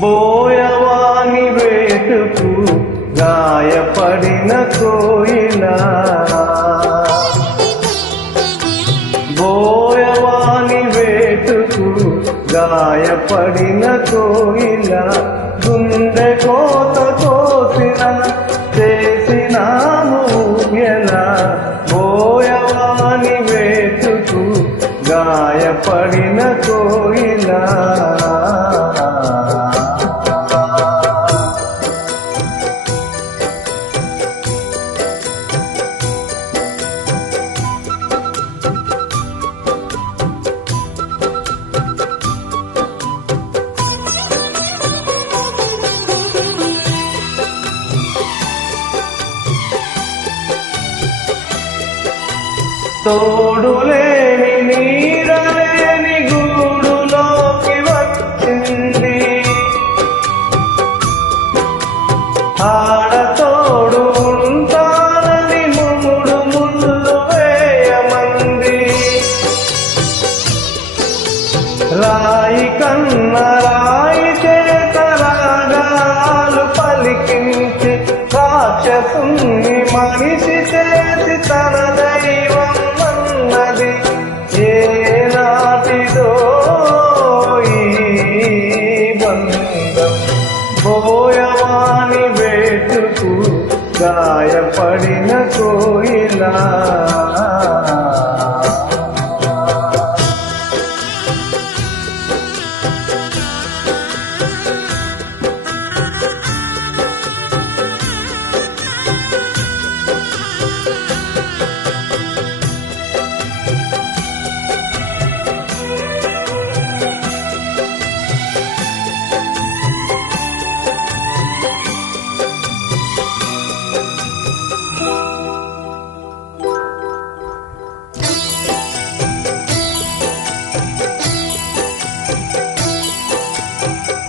బోయవాని వేటుకు గాయపడిన కోయిలా, బోయవాని వేటుకు గాయపడిన కోయిలా, గుండె కోత కోసిన చేసినాము ఎలా, బోయవాని వేటుకు గాయపడిన కోయిలా. తోడులేని నీడలేని గూడులోకి వచ్చింది, ఆడతోడు ఉంటానని మూడు ముళ్ళు వేయమంది, రాయి కన్న రాయి చేత రాగాలు పలికించి రాక్షసుని మనిషి చేసి తన దైవం అన్నది. ఏనాటిదో ఈ బంధం, బోయవాని వేటుకు గాయపడిన కోయిలా.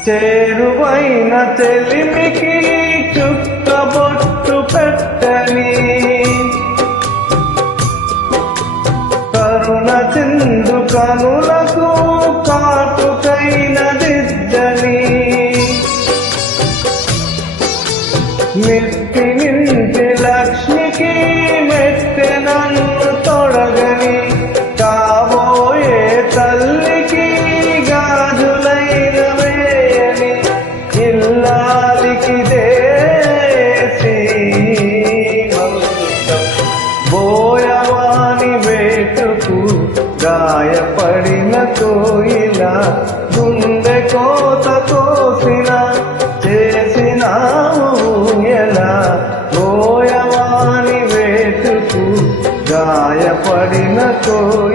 చేరువైన చెలిమికి చుక్కబొట్టు పెట్టని, కరుణ చిందు కనులకు కాటుకైన దిద్దని, మెత్తి నింటి లక్ష్మికి మెత్తె నన్ను తొడగని, కాబోయే తల్లికి గాజులైన వేయని, ఇల్లాలికి దేశీ మంత్రం, బోయవాని వేటుకు గాయపడిన కోయిలా, గుండె కోత కోసిన చేసినాము ఎలా, బోయవాని వేటుకు గాయపడిన కోయిలా.